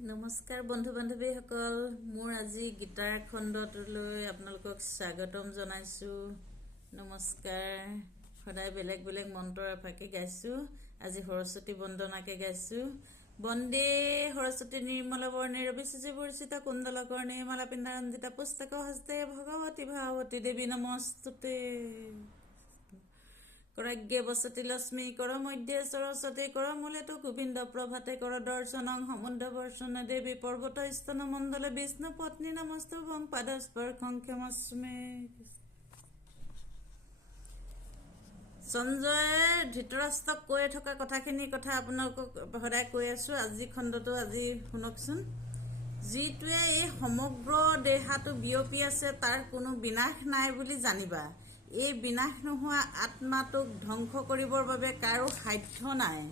নমস্কাৰ বন্ধু বান্ধৱীসকল, মোৰ আজি গীতাৰ খণ্ডটোলৈ আপোনালোকক স্বাগতম জনাইছোঁ। নমস্কাৰ। সদায় বেলেগ বেলেগ মন্ত্ৰ এফাকে গাইছোঁ। আজি সৰস্বতী বন্দনাকে গাইছোঁ। বন্দে সৰস্বতী নিৰ্মল বৰ্ণেৰ বিচিজি পৰিচিত কুণ্ডলকৰ্ণে মালাপিণ্ডাৰঞ্জিতা পুস্তক হস্তে ভগৱতী ভাৱতী দেৱী নমস্তুতে। কৰাজ্ঞে বসতি লক্ষ্মী কৰ মধ্যে সৰস্বতী কৰ মূলেতো গোবিন্দ প্ৰভাতে কৰ দৰ্শনং সমুদ্ৰ বৰ্ষণ দেৱী পৰ্বত স্তন মণ্ডলে বিষ্ণু পত্নী নমস্তুভং পাদস্পৰ্শং ক্ষমস্মে। সঞ্জয়ে ধৃতৰাষ্ট্ৰক কৈ থকা কথাখিনিৰ কথা আপোনালোকক সদায় কৈ আছোঁ। আজি খণ্ডটো আজি শুনকচোন। যিটোৱে এই সমগ্ৰ দেহাটো বিয়পি আছে তাৰ কোনো বিনাশ নাই বুলি জানিবা। এই বিনাশ নোহোৱা আত্মাটোক ধ্বংস কৰিবৰ বাবে কাৰো সাধ্য নাই।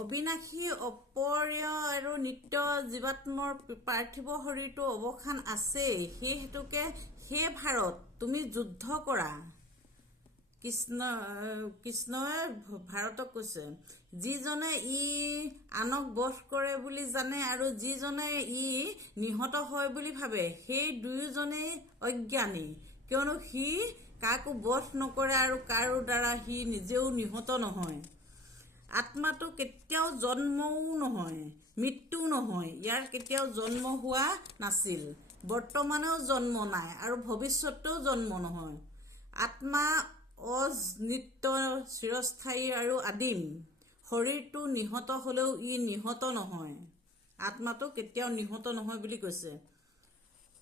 অবিনাশী অপৰ্য আৰু নিত্য জীৱাত্মৰ পাৰ্থিৱ শৰীৰটো অৱসান আছেই। সেই হেতুকে হে ভাৰত তুমি যুদ্ধ কৰা। কৃষ্ণই ভাৰতক কৈছে, যিজনে ই আনক বধ কৰে বুলি জানে আৰু যিজনে ই নিহত হয় বুলি ভাবে, সেই দুয়োজনেই অজ্ঞানী। কিয়নো সি কাকো বধ নকৰে আৰু কাৰো দ্বাৰা সি নিজেও নিহত নহয়। আত্মাটো কেতিয়াও জন্মও নহয়, মৃত্যুও নহয়। ইয়াৰ কেতিয়াও জন্ম হোৱা নাছিল, বৰ্তমানেও জন্ম নাই আৰু ভৱিষ্যতেও জন্ম নহয়। আত্মা অজ, নিত্য, চিৰস্থায়ী আৰু আদিম। শৰীৰটো নিহত হ'লেও ই নিহত নহয়। আত্মাটো কেতিয়াও নিহত নহয় বুলি কৈছে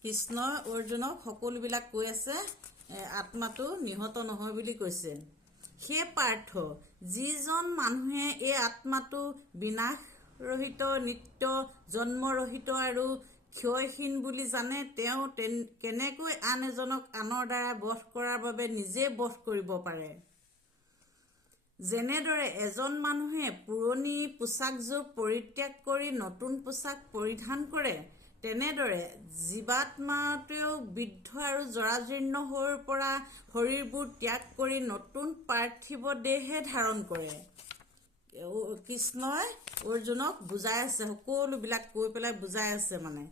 কৃষ্ণই অৰ্জুনক। সকলোবিলাক কৈ আছে আত্মাটো নিহত নহয় বুলি কৈছে। সেই পাৰ্থ, যিজন মানুহে এই আত্মাটো বিনাশৰহিত, নিত্য, জন্মৰহিত আৰু ক্ষয়হীন বুলি জানে, তেওঁ কেনেকৈ আন এজনক আনৰ দ্বাৰা বধ কৰাৰ বাবে নিজে বধ কৰিব পাৰে। যেনেদৰে এজন মানুহে পুৰণি পোছাকযোৰ পৰিত্যাগ কৰি নতুন পোছাক পৰিধান কৰে, তেনেদৰে জীৱাত্মাটোৱেও বৃদ্ধ আৰু জৰাজীৰ্ণ হৈ পৰা শৰীৰবোৰ ত্যাগ কৰি নতুন পাৰ্থিৱ দেহহে ধাৰণ কৰে। কৃষ্ণই অৰ্জুনক বুজাই আছে, সকলোবিলাক কৈ পেলাই বুজাই আছে। মানে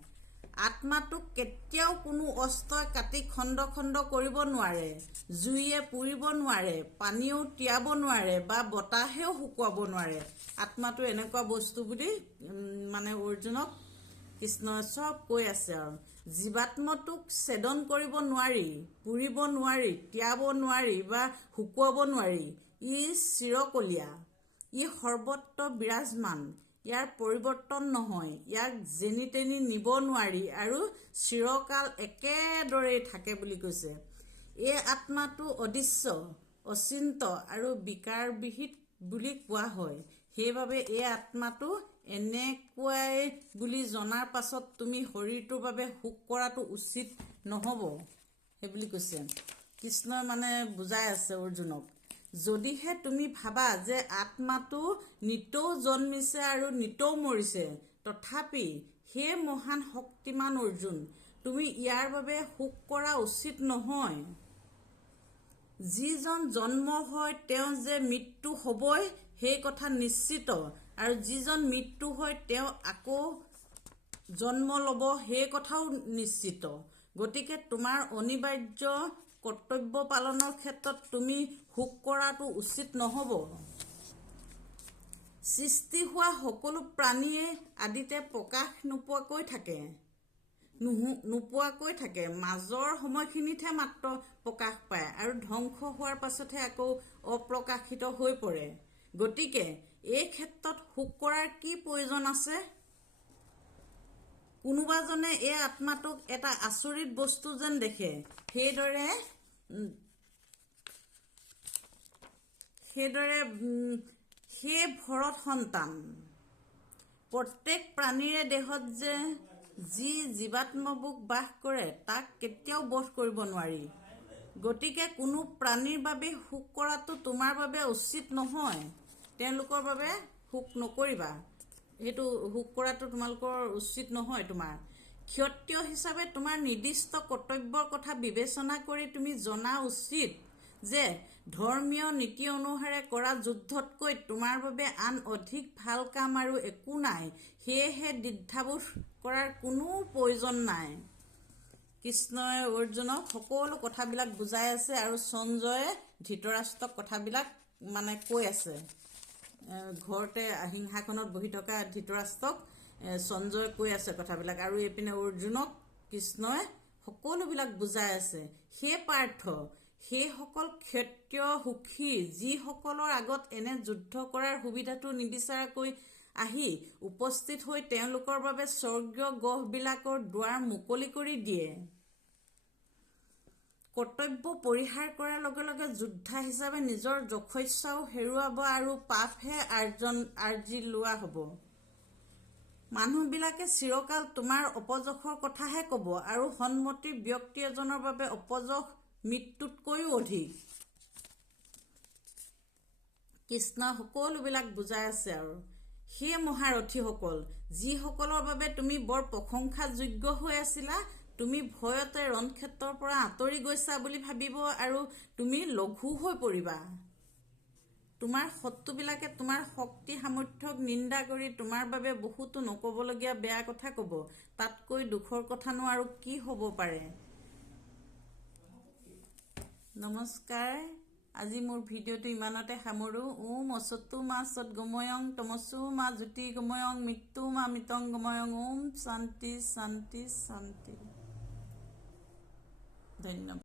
আত্মাটোক কেতিয়াও কোনো অস্ত্ৰই কাটি খণ্ড খণ্ড কৰিব নোৱাৰে, জুইয়ে পুৰিব নোৱাৰে, পানীয়েও তিয়াব নোৱাৰে বা বতাহেও শুকুৱাব নোৱাৰে। আত্মাটো এনেকুৱা বস্তু বুলি মানে অৰ্জুনক কৃষ্ণই চব কৈ আছে। আৰু জীৱাত্মাটোক ছেদন কৰিব নোৱাৰি, পুৰিব নোৱাৰি, তিয়াব নোৱাৰি বা শুকুৱাব নোৱাৰি। ই চিৰকলীয়া, ই সৰ্বত্ৰ বিৰাজমান, ইয়াৰ পৰিৱৰ্তন নহয়। ইয়াক যেনি তেনি নিব নোৱাৰি আৰু চিৰকাল একেদৰেই থাকে বুলি কৈছে। এই আত্মাটো অদৃশ্য, অচিন্ত আৰু বিকাৰবিহীন বুলি কোৱা হয়। সেইবাবে এই আত্মাটো এনেকুৱাই বুলি জনাৰ পাছত তুমি শৰীৰটোৰ বাবে শোক কৰাটো উচিত নহ'ব, সেইবুলি কৈছে কৃষ্ণই। মানে বুজাই আছে অৰ্জুনক, যদিহে তুমি ভাবা যে আত্মাটো নিতৌ জন্মিছে আৰু নিতৌ মৰিছে, তথাপি হে মহান শক্তিমান অৰ্জুন, তুমি ইয়াৰ বাবে শোক কৰা উচিত নহয়। যিজন জন্ম হয় তেওঁ যে মৃত্যু হ'বই সেই কথা নিশ্চিত, আৰু যিজন মৃত্যু হয় তেওঁ আকৌ জন্ম ল'ব সেই কথাও নিশ্চিত। গতিকে তোমাৰ অনিবাৰ্য কৰ্তব্য পালনৰ ক্ষেত্ৰত তুমি শোক কৰাটো উচিত নহ'ব। সৃষ্টি হোৱা সকলো প্ৰাণীয়ে আদিতে প্ৰকাশ নোপোৱাকৈ থাকে, মাজৰ সময়খিনিতহে মাত্ৰ প্ৰকাশ পায় আৰু ধ্বংস হোৱাৰ পাছতহে আকৌ অপ্ৰকাশিত হৈ পৰে। গতিকে এই ক্ষেত্ৰত শোক কৰাৰ কি প্ৰয়োজন আছে? কোনোবাজনে এই আত্মাটোক এটা আচৰিত বস্তু যেন দেখে। সেইদৰে সেই ভৰত সন্তান, প্ৰত্যেক প্ৰাণীৰে দেহত যে যি জীৱাত্মাবোৰ বাস কৰে তাক কেতিয়াও বধ কৰিব নোৱাৰি। গতিকে কোনো প্ৰাণীৰ বাবে শোক কৰাটো তোমাৰ বাবে উচিত নহয়। তেওঁলোকৰ বাবে শোক নকৰিবা, সেইটো শোক কৰাটো তোমালোকৰ উচিত নহয়। তোমাৰ ক্ষত্ৰিয় হিচাপে তোমাৰ নিৰ্দিষ্ট কৰ্তব্যৰ কথা বিবেচনা কৰি তুমি জনা উচিত যে ধৰ্মীয় নীতি অনুসাৰে কৰা যুদ্ধতকৈ তোমাৰ বাবে আন অধিক ভাল কাম আৰু একো নাই, সেয়েহে দ্বিধাবোধ কৰাৰ কোনো প্ৰয়োজন নাই। কৃষ্ণই অৰ্জুনক সকলো কথাবিলাক বুজাই আছে আৰু সঞ্জয়ে ধৃতৰাষ্ট্ৰক কথাবিলাক কৈ আছে। ঘৰতে সিংহাসনত বহি থকা ধৃতৰাষ্ট্ৰক সঞ্জয়ে কৈ আছে কথাবিলাক, আৰু এইপিনে অৰ্জুনক কৃষ্ণই সকলোবিলাক বুজাই আছে। সেই পাৰ্থ, সেইসকল ক্ষত্ৰিয় সুখী যিসকলৰ আগত এনে যুদ্ধ কৰাৰ সুবিধাটো নিবিচাৰাকৈ আহি উপস্থিত হৈ তেওঁলোকৰ বাবে স্বৰ্গীয় গ্ৰহবিলাকৰ দুৱাৰ মুকলি কৰি দিয়ে। কৰ্তব্য পৰিহাৰ কৰাৰ লগে লগে যোদ্ধা হিচাপে নিজৰ যশস্যাও হেৰুৱাব আৰু পাপহে আৰ্জি লোৱা হ'ব। মানুহবিলাকে চিৰকাল তোমাৰ অপযশৰ কথাহে ক'ব, আৰু সন্মতি ব্যক্তি এজনৰ বাবে অপযশ মৃত্যুতকৈও অধিক। কৃষ্ণই সকলোবিলাক বুজাই আছে। আৰু সেই মহাৰথীসকল যিসকলৰ বাবে তুমি বৰ প্ৰশংসাযোগ্য হৈ আছিলা, তুমি ভয়তে ৰণক্ষেত্ৰৰ পৰা আঁতৰি গৈছা বুলি ভাবিব আৰু তুমি লঘু হৈ পৰিবা। তোমাৰ শত্ৰুবিলাকে তোমাৰ শক্তি সামৰ্থ্যক নিন্দা কৰি তোমাৰ বাবে বহুতো নক'বলগীয়া বেয়া কথা ক'ব। তাতকৈ দুখৰ কথানো আৰু কি হ'ব পাৰে। নমস্কাৰ, আজি মোৰ ভিডিঅ'টো ইমানতে সামৰোঁ। ওম অসতো মা সৎগময়ং তমসো মা জ্যোতিৰ্গময়ং মৃত্যু মা মৃতংগময়ং। ওম শান্তি শান্তি শান্তি। ধন্যবাদ।